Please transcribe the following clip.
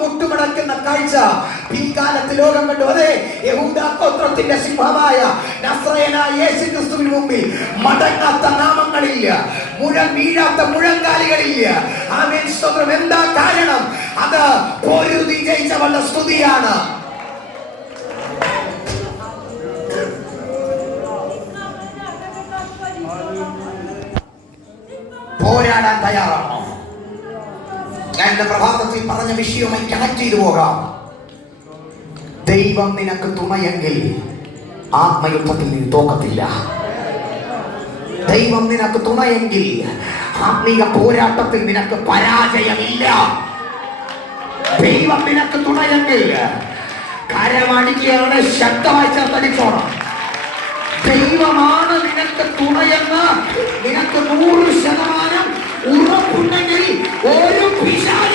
മുട്ടുമടക്കുന്ന കാഴ്ച പിൽക്കാലത്ത് ലോകം കണ്ടു. അതെ, യഹൂദ ഗോത്രത്തിന്റെ സിംഹമായ നസ്രയനായ യേശു ക്രിസ്തുവിന് മുമ്പിൽ മടങ്ങാത്ത നാമങ്ങളില്ല, വീഴാത്ത മുഴങ്കാലികളില്ല. ആമേൻ, സ്തോത്രം. എന്താ കാരണം? അത് പൊരുതി ജയിച്ചവളുടെ സ്തുതിയാണ്. പോരാടാൻ തയ്യാറാണോ? ഞാൻ പ്രഭാതത്തിൽ പറഞ്ഞ വിഷയവുമായി കണക്ട് ചെയ്തു പോകാം. ദൈവം നിനക്ക് തുണയെങ്കിൽ ആത്മയുദ്ധത്തിൽ നീ തോക്കത്തില്ല. ദൈവം നിനക്ക് തുണയെങ്കിൽ ആത്മീയ പോരാട്ടത്തിൽ നിനക്ക് പരാജയമില്ല. ദൈവം നിനക്ക് തുണയെങ്കിൽ കരമടിക്കുകയാണ്, ശക്തമായി ചേർത്തടിച്ചോണം. ദൈവമാണ് നിനക്ക് തുണയെന്ന് നിനക്ക് 100% ഉറപ്പുണ്ടെങ്കിൽ ഒരു പിശാചും